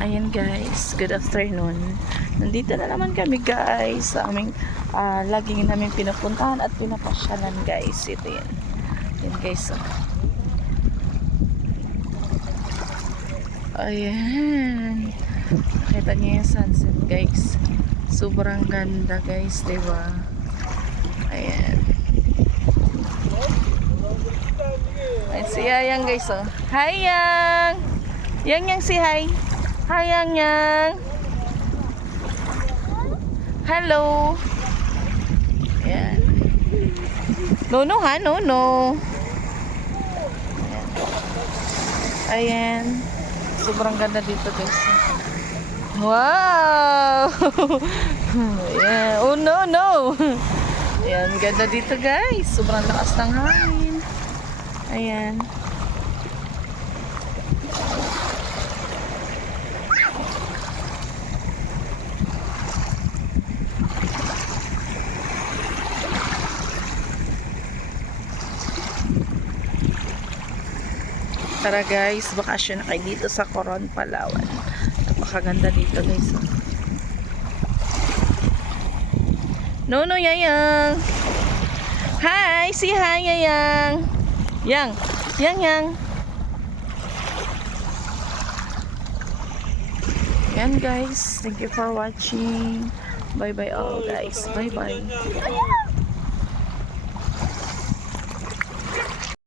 Ayan guys, good afternoon. Nandito na naman kami guys sa aming laging namin pinupuntahan at pinapasyalan guys. Ito yan. Yan guys. Ayan. Nakita niyo yung sunset guys. Sobrang ganda guys, diba? Ayan. Ayan si Yang guys oh. Hi Yang! Yang si hi. Hi Yang. Hello. Ayan. No ha, no. Ayan. Sobrang ganda dito guys. Wow! Ayan. Oh no. Ayan, ganda dito guys. Sobrang lakas ng hangin. Ayan. Tara guys, bakasyon na kayo dito sa Coron, Palawan. Napakaganda dito guys. No, Yayang. Hi, say hi Yayang. Yang. Yan guys, thank you for watching. Bye all guys. Bye.